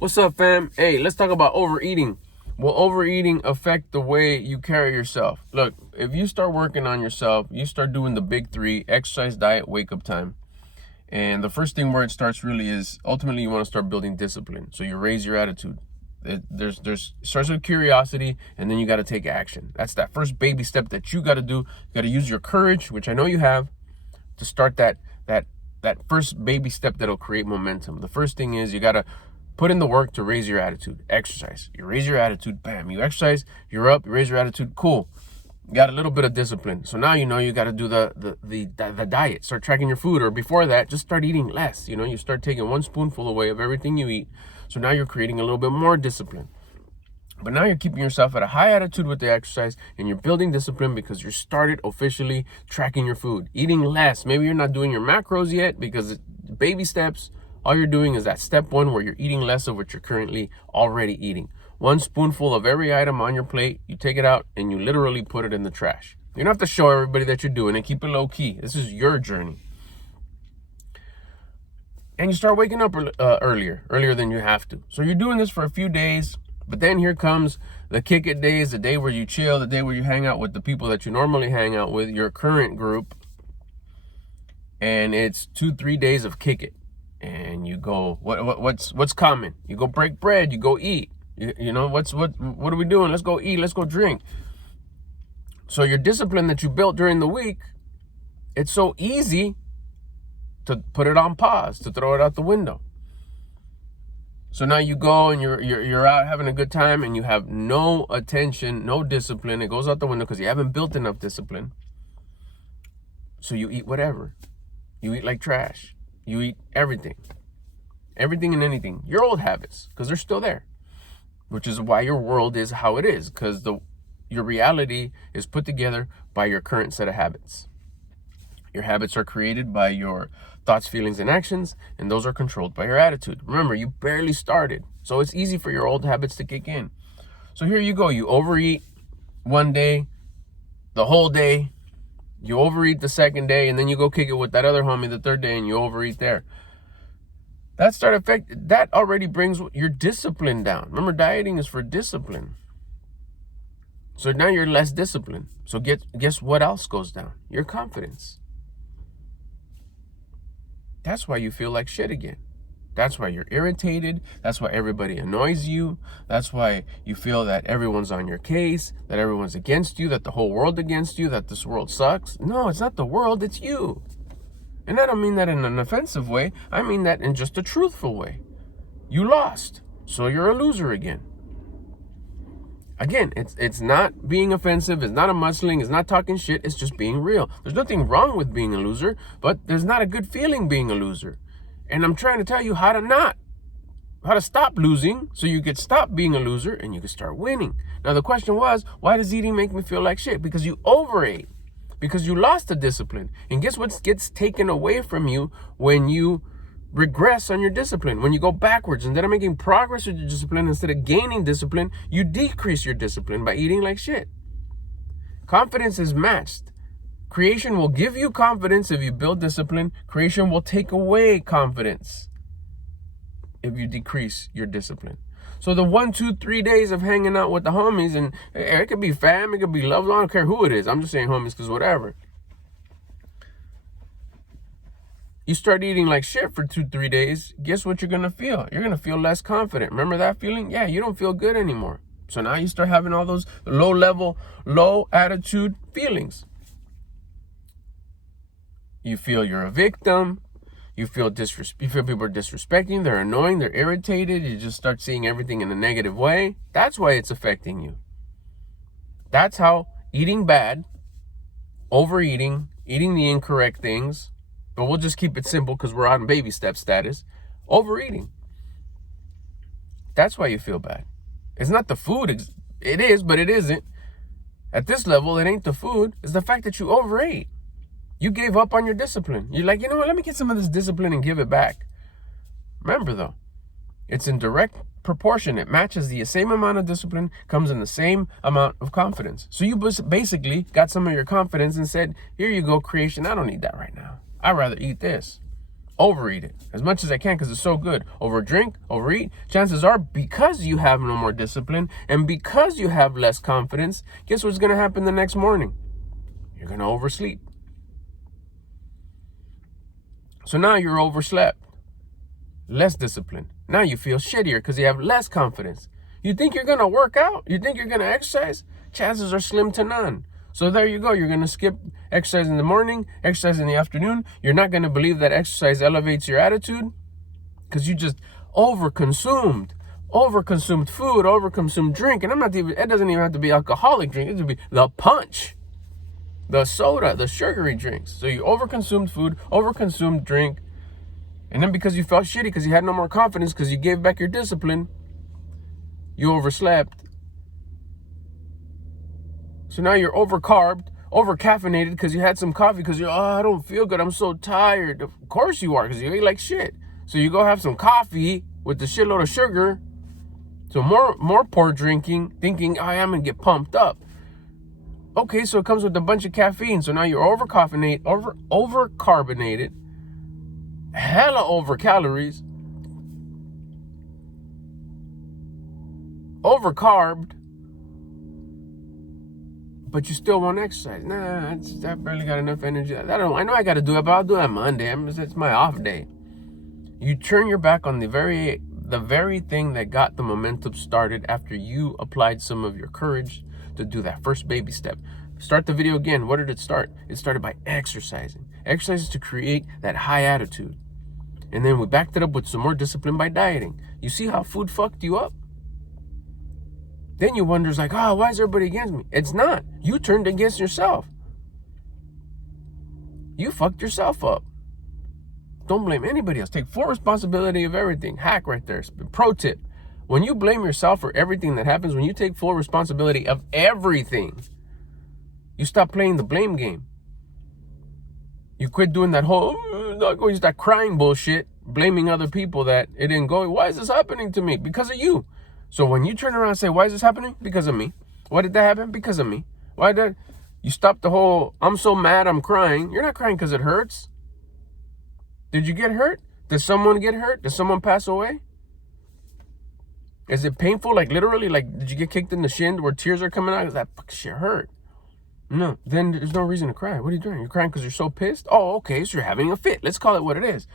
What's up, fam? Hey, let's talk about overeating. Will overeating affect the way you carry yourself? Look, if you start working on yourself, you start doing the big three: exercise, diet, wake up time. And the first thing where it starts really is ultimately you want to start building discipline. So you raise your attitude. It starts with curiosity, and then you got to take action. That's that first baby step that you got to do. You got to use your courage, which I know you have, to start that first baby step that'll create momentum. The first thing is you got to put in the work to raise your attitude. Exercise. You raise your attitude, bam. You exercise, you're up, you raise your attitude, cool. You got a little bit of discipline. So now you know you got to do the diet. Start tracking your food, or before that, just start eating less. You start taking one spoonful away of everything you eat. So now you're creating a little bit more discipline. But now you're keeping yourself at a high attitude with the exercise, and you're building discipline because you started officially tracking your food, eating less. Maybe you're not doing your macros yet because it's baby steps. All you're doing is that step one where you're eating less of what you're currently already eating. One spoonful of every item on your plate, you take it out and you literally put it in the trash. You don't have to show everybody that you're doing it. Keep it low key. This is your journey. And you start waking up earlier than you have to. So you're doing this for a few days, but then here comes the kick it days, the day where you chill, the day where you hang out with the people that you normally hang out with, your current group. And it's 2-3 days of kick it. And you go, what's common? You go break bread, you go eat. What are we doing? Let's go eat, let's go drink. So your discipline that you built during the week, it's so easy to put it on pause, to throw it out the window. So now you go and you're out having a good time and you have no attention, no discipline. It goes out the window because you haven't built enough discipline. So you eat whatever. You eat like trash. You eat everything and anything, your old habits, because they're still there, which is why your world is how it is, because your reality is put together by your current set of habits. Your habits are created by your thoughts, feelings, and actions, and those are controlled by your attitude. Remember, you barely started, so it's easy for your old habits to kick in. So here you go, you overeat one day, the whole day. You overeat the second day, and then you go kick it with that other homie the third day, and you overeat there. That already brings your discipline down. Remember, dieting is for discipline. So now you're less disciplined. So guess what else goes down? Your confidence. That's why you feel like shit again. That's why you're irritated. That's why everybody annoys you. That's why you feel that everyone's on your case, that everyone's against you, that the whole world against you, that this world sucks. No, it's not the world, it's you. And I don't mean that in an offensive way. I mean that in just a truthful way. You lost, so you're a loser again. Again, it's not being offensive, it's not a muscling, it's not talking shit, it's just being real. There's nothing wrong with being a loser, but there's not a good feeling being a loser. And I'm trying to tell you how to stop losing so you could stop being a loser and you can start winning. Now, the question was, why does eating make me feel like shit? Because you overate, because you lost the discipline. And guess what gets taken away from you when you regress on your discipline? When you go backwards, instead of making progress with your discipline, instead of gaining discipline, you decrease your discipline by eating like shit. Confidence is matched. Creation will give you confidence if you build discipline. Creation will take away confidence if you decrease your discipline. So the 1, 2, 3 days of hanging out with the homies, and it could be fam, it could be loved, I don't care who it is. I'm just saying homies because whatever. You start eating like shit for 2-3 days, guess what you're going to feel? You're going to feel less confident. Remember that feeling? Yeah, you don't feel good anymore. So now you start having all those low attitude feelings. You feel you're a victim. You feel people are disrespecting. They're annoying. They're irritated. You just start seeing everything in a negative way. That's why it's affecting you. That's how eating bad, overeating, eating the incorrect things, but we'll just keep it simple because we're on baby step status, overeating. That's why you feel bad. It's not the food. It is, but it isn't. At this level, it ain't the food. It's the fact that you overate. You gave up on your discipline. You're like, you know what? Let me get some of this discipline and give it back. Remember, though, it's in direct proportion. It matches the same amount of discipline, comes in the same amount of confidence. So you basically got some of your confidence and said, here you go, creation. I don't need that right now. I'd rather eat this. overeat it as much as I can because it's so good. Overdrink, overeat. Chances are, because you have no more discipline and because you have less confidence, guess what's going to happen the next morning? You're going to oversleep. So now you're overslept. Less discipline. Now you feel shittier because you have less confidence. You think you're going to work out? You think you're going to exercise? Chances are slim to none. So there you go. You're going to skip exercise in the morning, exercise in the afternoon. You're not going to believe that exercise elevates your attitude because you just overconsumed food, overconsumed drink. And it doesn't even have to be alcoholic drink. It could be the punch, the soda, the sugary drinks. So you overconsumed food, overconsumed drink. And then because you felt shitty, because you had no more confidence, because you gave back your discipline, you overslept. So now you're overcarbed, overcaffeinated because you had some coffee because I don't feel good. I'm so tired. Of course you are, because you eat like shit. So you go have some coffee with the shitload of sugar. So more poor drinking, thinking, I'm going to get pumped up. Okay, so it comes with a bunch of caffeine. So now you're overcarbonated, hella over calories, overcarbed, but you still won't exercise. I barely got enough energy. I know I got to do it, but I'll do it on Monday. It's my off day. You turn your back on the very thing that got the momentum started after you applied some of your courage to do that first baby step. Start the video again. What did it start? It started by exercising. Exercises to create that high attitude. And then we backed it up with some more discipline by dieting. You see how food fucked you up? Then you wonder, why is everybody against me? It's not. You turned against yourself. You fucked yourself up. Don't blame anybody else. Take full responsibility of everything. Hack right there. Pro tip. When you blame yourself for everything that happens, when you take full responsibility of everything, you stop playing the blame game. You quit doing that that crying bullshit, blaming other people that it didn't go. Why is this happening to me? Because of you. So when you turn around and say, why is this happening? Because of me. Why did that happen? Because of me. Why did you stop the whole, I'm so mad, I'm crying. You're not crying because it hurts. Did you get hurt? Did someone get hurt? Did someone pass away? Is it painful? Literally, did you get kicked in the shin where tears are coming out? Because that fuck shit hurt. No, then there's no reason to cry. What are you doing? You're crying because you're so pissed? Oh, okay, so you're having a fit. Let's call it what it is.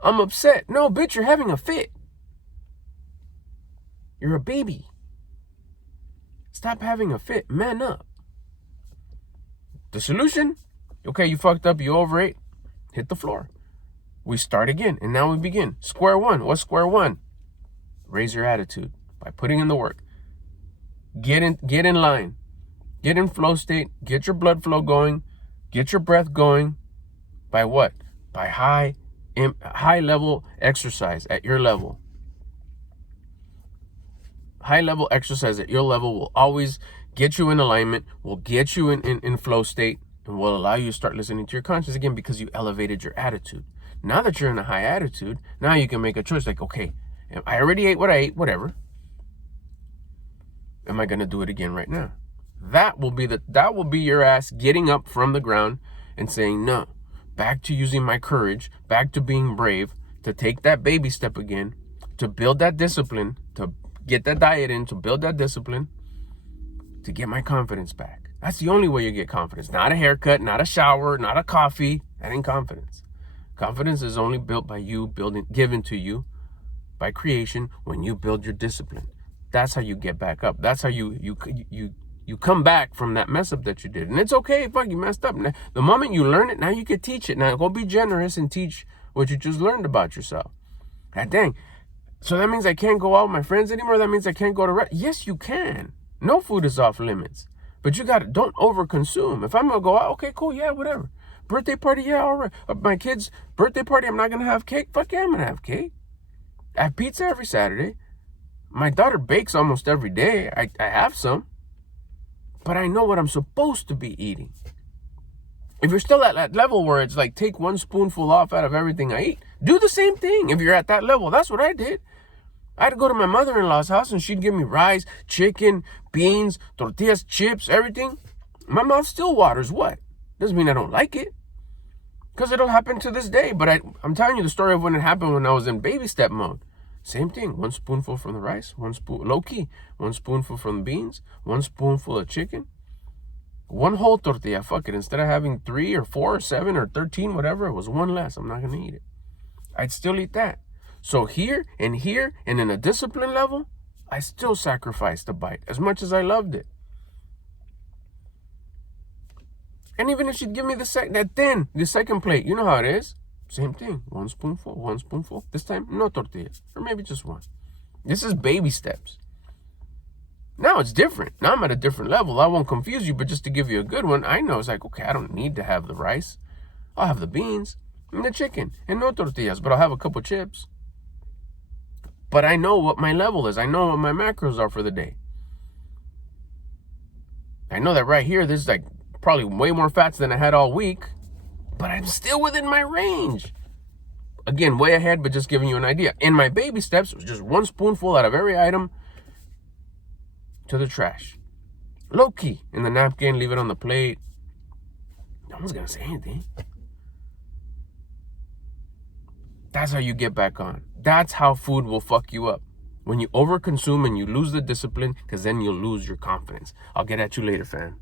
I'm upset. No, bitch, you're having a fit. You're a baby. Stop having a fit. Man up. The solution? Okay, you fucked up, you overate. Hit the floor. We start again, and now we begin. Square one. What's square one? Raise your attitude by putting in the work. Get in line. Get in flow state. Get your blood flow going. Get your breath going. By what? By high level exercise at your level. High level exercise at your level will always get you in alignment, will get you in flow state, and will allow you to start listening to your conscience again because you elevated your attitude. Now that you're in a high attitude, now you can make a choice okay, I already ate what I ate, whatever. Am I going to do it again right now? That will be your ass getting up from the ground and saying, no, back to using my courage, back to being brave, to take that baby step again, to build that discipline, to get that diet in, to build that discipline, to get my confidence back. That's the only way you get confidence. Not a haircut, not a shower, not a coffee. That ain't confidence. Confidence is only built by you given to you by creation when you build your discipline. That's how you get back up. That's how you come back from that mess up that you did. And it's okay if you messed up. Now, the moment you learn it, now you can teach it. Now go be generous and teach what you just learned about yourself. God dang. So that means I can't go out with my friends anymore? That means I can't go to Yes, you can. No food is off limits. But don't overconsume. If I'm going to go out, okay, cool, yeah, whatever. Birthday party, yeah, all right. My kid's birthday party, I'm not going to have cake. Fuck yeah, I'm going to have cake. I have pizza every Saturday. My daughter bakes almost every day. I have some. But I know what I'm supposed to be eating. If you're still at that level where it's take one spoonful off out of everything I eat, do the same thing. If you're at that level, that's what I did. I had to go to my mother-in-law's house and she'd give me rice, chicken, beans, tortillas, chips, everything. My mouth still waters. What? Doesn't mean I don't like it. Because it'll happen to this day. But I'm telling you the story of when it happened when I was in baby step mode. Same thing. 1 spoonful from the rice, 1 spoon, low key, 1 spoonful from the beans, 1 spoonful of chicken, 1 whole tortilla. Fuck it. Instead of having 3 or 4 or 7 or 13, whatever, it was 1 less. I'm not going to eat it. I'd still eat that. So here, and in a discipline level, I still sacrificed a bite as much as I loved it. And even if she'd give me the second plate, you know how it is. Same thing. 1 spoonful, 1 spoonful. This time, no tortilla. Or maybe just 1. This is baby steps. Now it's different. Now I'm at a different level. I won't confuse you, but just to give you a good one, I know it's like, okay, I don't need to have the rice. I'll have the beans and the chicken and no tortillas, but I'll have a couple chips. But I know what my level is. I know what my macros are for the day. I know that right here, there's like probably way more fats than I had all week, but I'm still within my range. Again, way ahead, but just giving you an idea. In my baby steps, it was just 1 spoonful out of every item to the trash. Low key, in the napkin, leave it on the plate. No one's gonna say anything. That's how you get back on. That's how food will fuck you up. When you overconsume and you lose the discipline, because then you'll lose your confidence. I'll get at you later, fam.